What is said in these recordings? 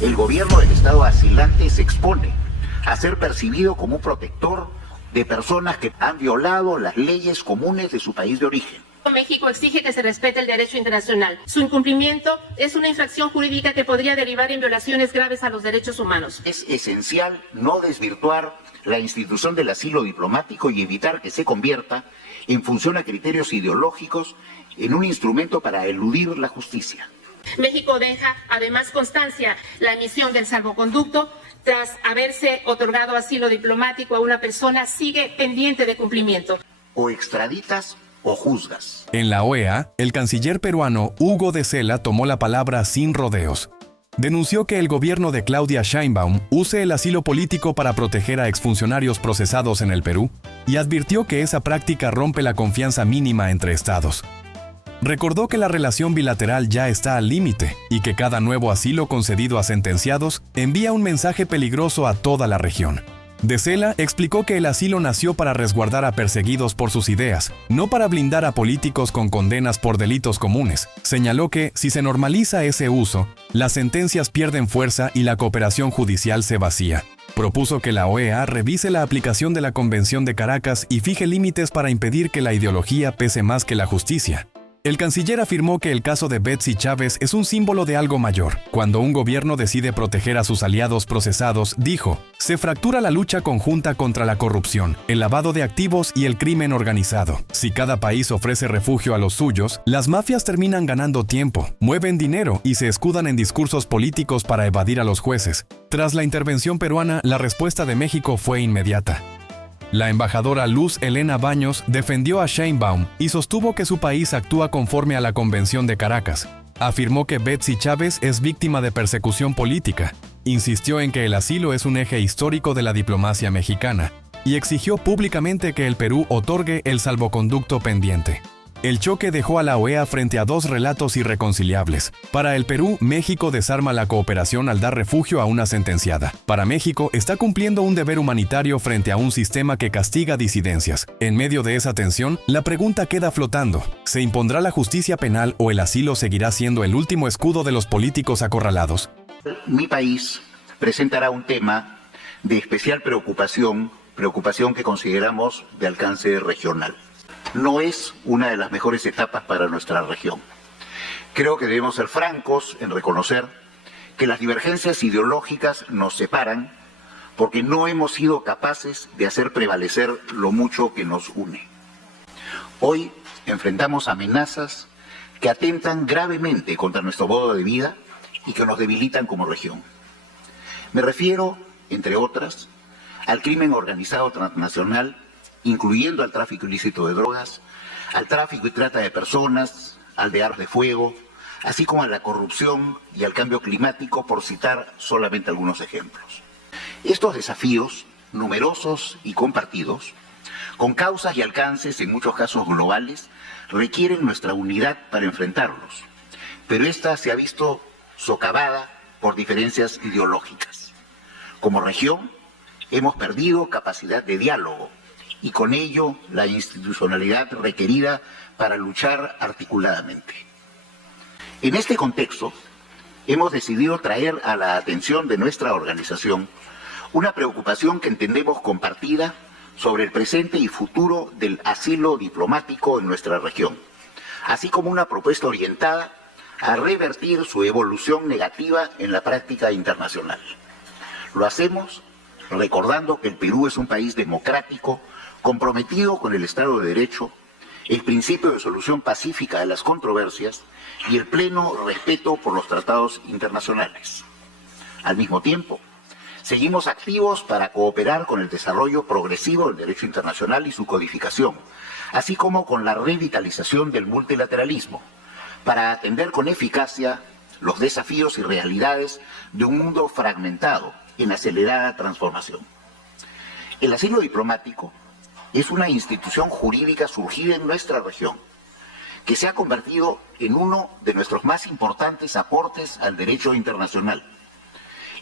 El gobierno del Estado asilante se expone a ser percibido como un protector de personas que han violado las leyes comunes de su país de origen. México exige que se respete el derecho internacional. Su incumplimiento es una infracción jurídica que podría derivar en violaciones graves a los derechos humanos. Es esencial no desvirtuar la institución del asilo diplomático y evitar que se convierta, en función a criterios ideológicos, en un instrumento para eludir la justicia. México deja además constancia la emisión del salvoconducto. Tras haberse otorgado asilo diplomático a una persona, sigue pendiente de cumplimiento. O extraditas o juzgas. En la OEA, el canciller peruano Hugo de Sela tomó la palabra sin rodeos. Denunció que el gobierno de Claudia Sheinbaum use el asilo político para proteger a exfuncionarios procesados en el Perú y advirtió que esa práctica rompe la confianza mínima entre estados. Recordó que la relación bilateral ya está al límite y que cada nuevo asilo concedido a sentenciados envía un mensaje peligroso a toda la región. De Sela explicó que el asilo nació para resguardar a perseguidos por sus ideas, no para blindar a políticos con condenas por delitos comunes. Señaló que, si se normaliza ese uso, las sentencias pierden fuerza y la cooperación judicial se vacía. Propuso que la OEA revise la aplicación de la Convención de Caracas y fije límites para impedir que la ideología pese más que la justicia. El canciller afirmó que el caso de Betsy Chávez es un símbolo de algo mayor. Cuando un gobierno decide proteger a sus aliados procesados, dijo, se fractura la lucha conjunta contra la corrupción, el lavado de activos y el crimen organizado. Si cada país ofrece refugio a los suyos, las mafias terminan ganando tiempo, mueven dinero y se escudan en discursos políticos para evadir a los jueces. Tras la intervención peruana, la respuesta de México fue inmediata. La embajadora Luz Helena Baños defendió a Sheinbaum y sostuvo que su país actúa conforme a la Convención de Caracas. Afirmó que Betsy Chávez es víctima de persecución política, insistió en que el asilo es un eje histórico de la diplomacia mexicana y exigió públicamente que el Perú otorgue el salvoconducto pendiente. El choque dejó a la OEA frente a dos relatos irreconciliables. Para el Perú, México desarma la cooperación al dar refugio a una sentenciada. Para México, está cumpliendo un deber humanitario frente a un sistema que castiga disidencias. En medio de esa tensión, la pregunta queda flotando. ¿Se impondrá la justicia penal o el asilo seguirá siendo el último escudo de los políticos acorralados? Mi país presentará un tema de especial preocupación que consideramos de alcance regional. No es una de las mejores etapas para nuestra región. Creo que debemos ser francos en reconocer que las divergencias ideológicas nos separan porque no hemos sido capaces de hacer prevalecer lo mucho que nos une. Hoy enfrentamos amenazas que atentan gravemente contra nuestro modo de vida y que nos debilitan como región. Me refiero, entre otras, al crimen organizado transnacional, incluyendo al tráfico ilícito de drogas, al tráfico y trata de personas, al de armas de fuego, así como a la corrupción y al cambio climático, por citar solamente algunos ejemplos. Estos desafíos, numerosos y compartidos, con causas y alcances en muchos casos globales, requieren nuestra unidad para enfrentarlos, pero esta se ha visto socavada por diferencias ideológicas. Como región, hemos perdido capacidad de diálogo, y con ello la institucionalidad requerida para luchar articuladamente. En este contexto, hemos decidido traer a la atención de nuestra organización una preocupación que entendemos compartida sobre el presente y futuro del asilo diplomático en nuestra región, así como una propuesta orientada a revertir su evolución negativa en la práctica internacional. Lo hacemos recordando que el Perú es un país democrático, comprometido con el Estado de Derecho, el principio de solución pacífica de las controversias y el pleno respeto por los tratados internacionales. Al mismo tiempo, seguimos activos para cooperar con el desarrollo progresivo del derecho internacional y su codificación, así como con la revitalización del multilateralismo, para atender con eficacia los desafíos y realidades de un mundo fragmentado en acelerada transformación. El asilo diplomático es una institución jurídica surgida en nuestra región, que se ha convertido en uno de nuestros más importantes aportes al derecho internacional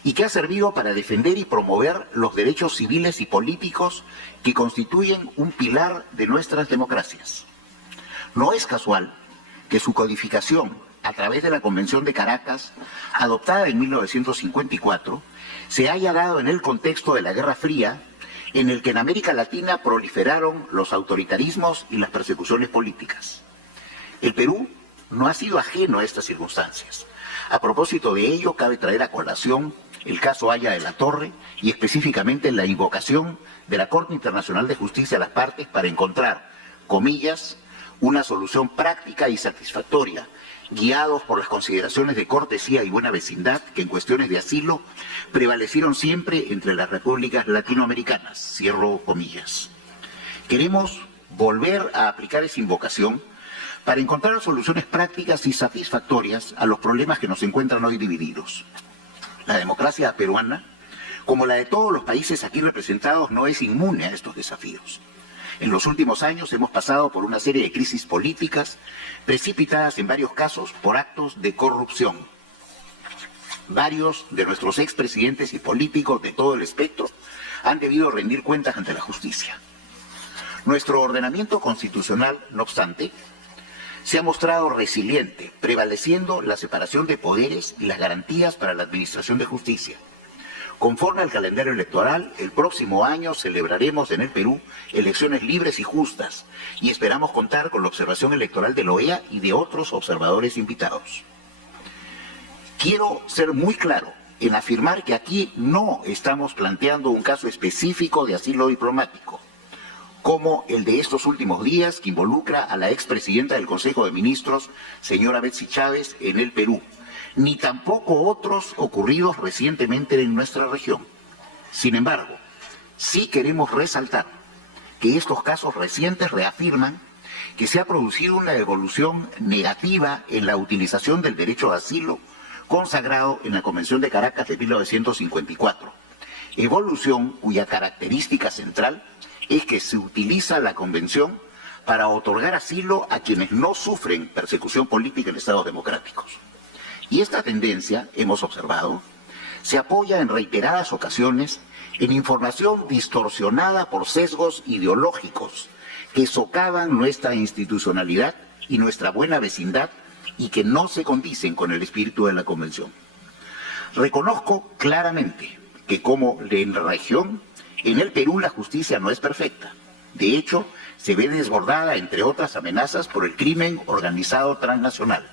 y que ha servido para defender y promover los derechos civiles y políticos que constituyen un pilar de nuestras democracias. No es casual que su codificación, a través de la Convención de Caracas, adoptada en 1954, se haya dado en el contexto de la Guerra Fría, en el que en América Latina proliferaron los autoritarismos y las persecuciones políticas. El Perú no ha sido ajeno a estas circunstancias. A propósito de ello, cabe traer a colación el caso Haya de la Torre y específicamente la invocación de la Corte Internacional de Justicia a las partes para encontrar, comillas, una solución práctica y satisfactoria, guiados por las consideraciones de cortesía y buena vecindad que en cuestiones de asilo prevalecieron siempre entre las repúblicas latinoamericanas, cierro comillas. Queremos volver a aplicar esa invocación para encontrar soluciones prácticas y satisfactorias a los problemas que nos encuentran hoy divididos. La democracia peruana, como la de todos los países aquí representados, no es inmune a estos desafíos. En los últimos años hemos pasado por una serie de crisis políticas precipitadas en varios casos por actos de corrupción. Varios de nuestros expresidentes y políticos de todo el espectro han debido rendir cuentas ante la justicia. Nuestro ordenamiento constitucional, no obstante, se ha mostrado resiliente, prevaleciendo la separación de poderes y las garantías para la administración de justicia. Conforme al calendario electoral, el próximo año celebraremos en el Perú elecciones libres y justas y esperamos contar con la observación electoral de la OEA y de otros observadores invitados. Quiero ser muy claro en afirmar que aquí no estamos planteando un caso específico de asilo diplomático, como el de estos últimos días que involucra a la expresidenta del Consejo de Ministros, señora Betsy Chávez, en el Perú, ni tampoco otros ocurridos recientemente en nuestra región. Sin embargo, sí queremos resaltar que estos casos recientes reafirman que se ha producido una evolución negativa en la utilización del derecho de asilo consagrado en la Convención de Caracas de 1954, evolución cuya característica central es que se utiliza la Convención para otorgar asilo a quienes no sufren persecución política en estados democráticos. Y esta tendencia, hemos observado, se apoya en reiteradas ocasiones en información distorsionada por sesgos ideológicos que socavan nuestra institucionalidad y nuestra buena vecindad y que no se condicen con el espíritu de la Convención. Reconozco claramente que como en la región, en el Perú la justicia no es perfecta. De hecho, se ve desbordada, entre otras amenazas, por el crimen organizado transnacional.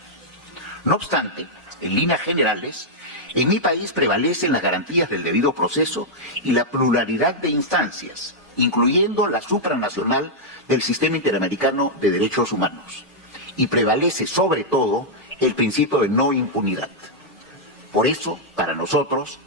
No obstante, en líneas generales, en mi país prevalecen las garantías del debido proceso y la pluralidad de instancias, incluyendo la supranacional del Sistema Interamericano de Derechos Humanos. Y prevalece sobre todo el principio de no impunidad. Por eso, para nosotros,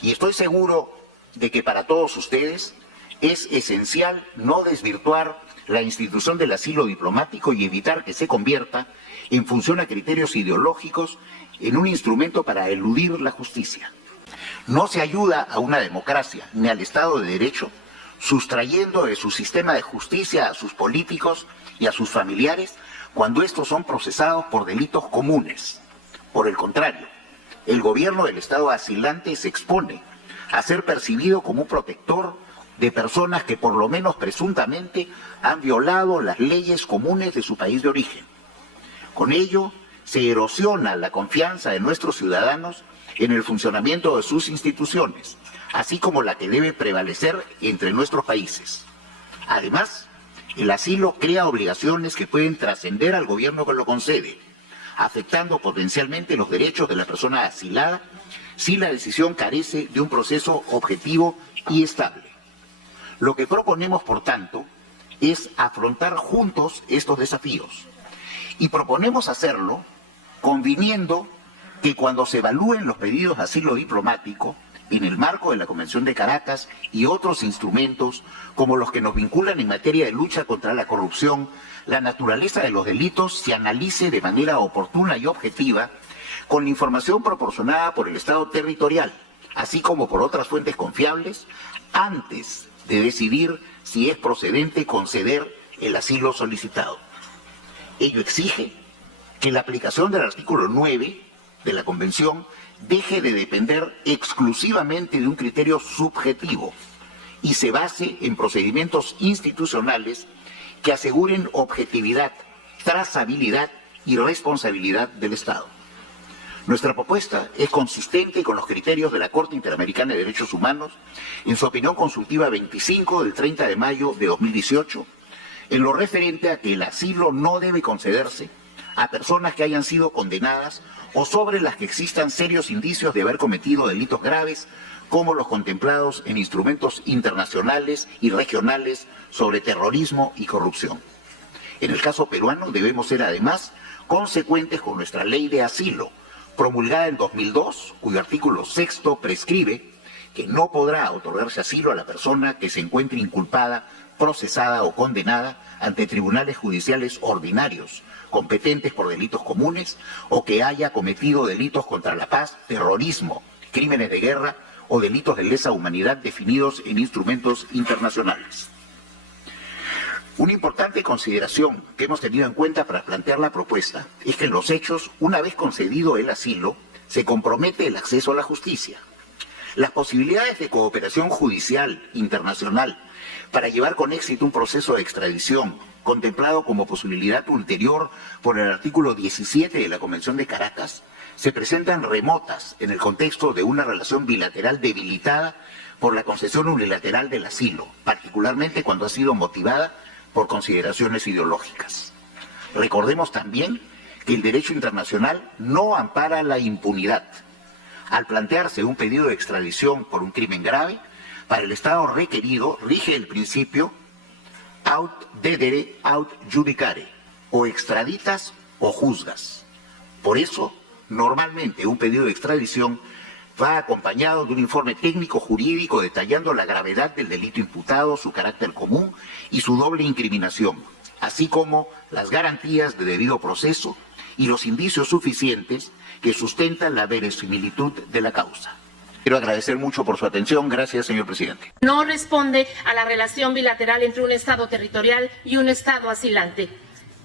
y estoy seguro de que para todos ustedes, es esencial no desvirtuar la institución del asilo diplomático y evitar que se convierta, en función a criterios ideológicos, en un instrumento para eludir la justicia. No se ayuda a una democracia ni al Estado de Derecho sustrayendo de su sistema de justicia a sus políticos y a sus familiares cuando estos son procesados por delitos comunes. Por el contrario, el gobierno del Estado asilante se expone a ser percibido como un protector de personas que por lo menos presuntamente han violado las leyes comunes de su país de origen. Con ello, se erosiona la confianza de nuestros ciudadanos en el funcionamiento de sus instituciones, así como la que debe prevalecer entre nuestros países. Además, el asilo crea obligaciones que pueden trascender al gobierno que lo concede, afectando potencialmente los derechos de la persona asilada si la decisión carece de un proceso objetivo y estable. Lo que proponemos, por tanto, es afrontar juntos estos desafíos. Y proponemos hacerlo conviniendo que cuando se evalúen los pedidos de asilo diplomático, en el marco de la Convención de Caracas y otros instrumentos como los que nos vinculan en materia de lucha contra la corrupción, la naturaleza de los delitos se analice de manera oportuna y objetiva con la información proporcionada por el Estado territorial, así como por otras fuentes confiables, antes de decidir si es procedente conceder el asilo solicitado. Ello exige que la aplicación del artículo 9 de la Convención deje de depender exclusivamente de un criterio subjetivo y se base en procedimientos institucionales que aseguren objetividad, trazabilidad y responsabilidad del Estado. Nuestra propuesta es consistente con los criterios de la Corte Interamericana de Derechos Humanos en su opinión consultiva 25 del 30 de mayo de 2018, en lo referente a que el asilo no debe concederse a personas que hayan sido condenadas o sobre las que existan serios indicios de haber cometido delitos graves, como los contemplados en instrumentos internacionales y regionales sobre terrorismo y corrupción. En el caso peruano debemos ser además consecuentes con nuestra ley de asilo, promulgada en 2002, cuyo artículo 6 prescribe que no podrá otorgarse asilo a la persona que se encuentre inculpada, procesada o condenada ante tribunales judiciales ordinarios, competentes por delitos comunes, o que haya cometido delitos contra la paz, terrorismo, crímenes de guerra o delitos de lesa humanidad definidos en instrumentos internacionales. Una importante consideración que hemos tenido en cuenta para plantear la propuesta es que en los hechos, una vez concedido el asilo, se compromete el acceso a la justicia. Las posibilidades de cooperación judicial internacional para llevar con éxito un proceso de extradición, contemplado como posibilidad ulterior por el artículo 17 de la Convención de Caracas, se presentan remotas en el contexto de una relación bilateral debilitada por la concesión unilateral del asilo, particularmente cuando ha sido motivada por consideraciones ideológicas. Recordemos también que el derecho internacional no ampara la impunidad. Al plantearse un pedido de extradición por un crimen grave, para el Estado requerido rige el principio aut dedere aut judicare, o extraditas o juzgas. Por eso, normalmente un pedido de extradición va acompañado de un informe técnico jurídico detallando la gravedad del delito imputado, su carácter común y su doble incriminación, así como las garantías de debido proceso y los indicios suficientes que sustentan la verosimilitud de la causa. Quiero agradecer mucho por su atención. Gracias, señor presidente. No responde a la relación bilateral entre un Estado territorial y un Estado asilante,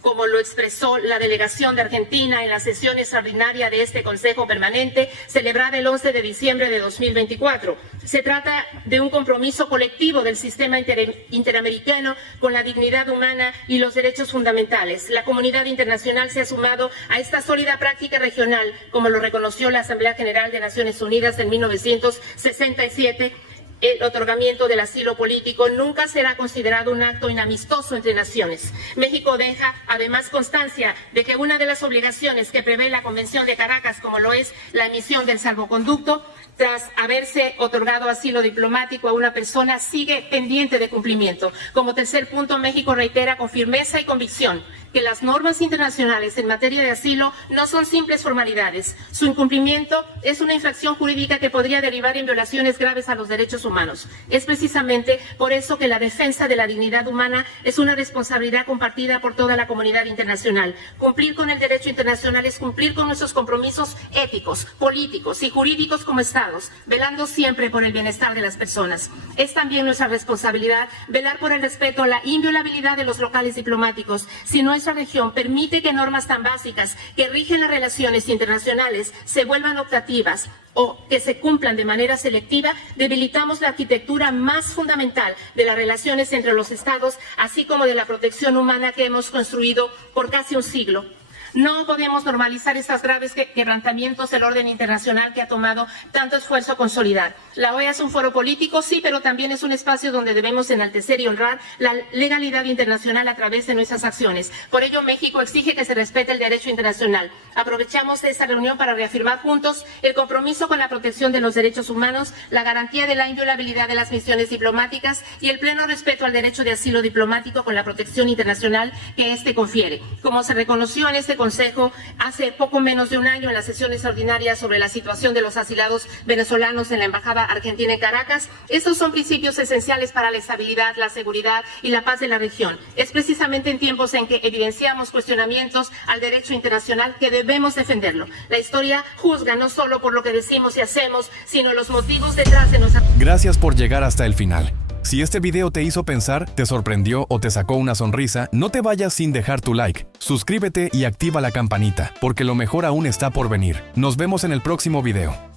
como lo expresó la delegación de Argentina en la sesión extraordinaria de este Consejo Permanente celebrada el 11 de diciembre de 2024. Se trata de un compromiso colectivo del sistema interamericano con la dignidad humana y los derechos fundamentales. La comunidad internacional se ha sumado a esta sólida práctica regional, como lo reconoció la Asamblea General de Naciones Unidas en 1967. El otorgamiento del asilo político nunca será considerado un acto inamistoso entre naciones. México deja además constancia de que una de las obligaciones que prevé la Convención de Caracas, como lo es la emisión del salvoconducto, tras haberse otorgado asilo diplomático a una persona, sigue pendiente de cumplimiento. Como tercer punto, México reitera con firmeza y convicción que las normas internacionales en materia de asilo no son simples formalidades. Su incumplimiento es una infracción jurídica que podría derivar en violaciones graves a los derechos humanos. Es precisamente por eso que la defensa de la dignidad humana es una responsabilidad compartida por toda la comunidad internacional. Cumplir con el derecho internacional es cumplir con nuestros compromisos éticos, políticos y jurídicos como Estados, velando siempre por el bienestar de las personas. Es también nuestra responsabilidad velar por el respeto a la inviolabilidad de los locales diplomáticos. Si nuestra región permite que normas tan básicas que rigen las relaciones internacionales se vuelvan optativas o que se cumplan de manera selectiva, debilitamos la arquitectura más fundamental de las relaciones entre los Estados, así como de la protección humana que hemos construido por casi un siglo. No podemos normalizar estos graves quebrantamientos del orden internacional que ha tomado tanto esfuerzo consolidar. La OEA es un foro político, sí, pero también es un espacio donde debemos enaltecer y honrar la legalidad internacional a través de nuestras acciones. Por ello, México exige que se respete el derecho internacional. Aprovechamos esta reunión para reafirmar juntos el compromiso con la protección de los derechos humanos, la garantía de la inviolabilidad de las misiones diplomáticas y el pleno respeto al derecho de asilo diplomático con la protección internacional que éste confiere. Como se reconoció en este Consejo hace poco menos de un año en la sesión extraordinaria sobre la situación de los asilados venezolanos en la Embajada Argentina en Caracas, estos son principios esenciales para la estabilidad, la seguridad y la paz de la región. Es precisamente en tiempos en que evidenciamos cuestionamientos al derecho internacional que debemos defenderlo. La historia juzga no solo por lo que decimos y hacemos, sino los motivos detrás de nuestra... Gracias por llegar hasta el final. Si este video te hizo pensar, te sorprendió o te sacó una sonrisa, no te vayas sin dejar tu like. Suscríbete y activa la campanita, porque lo mejor aún está por venir. Nos vemos en el próximo video.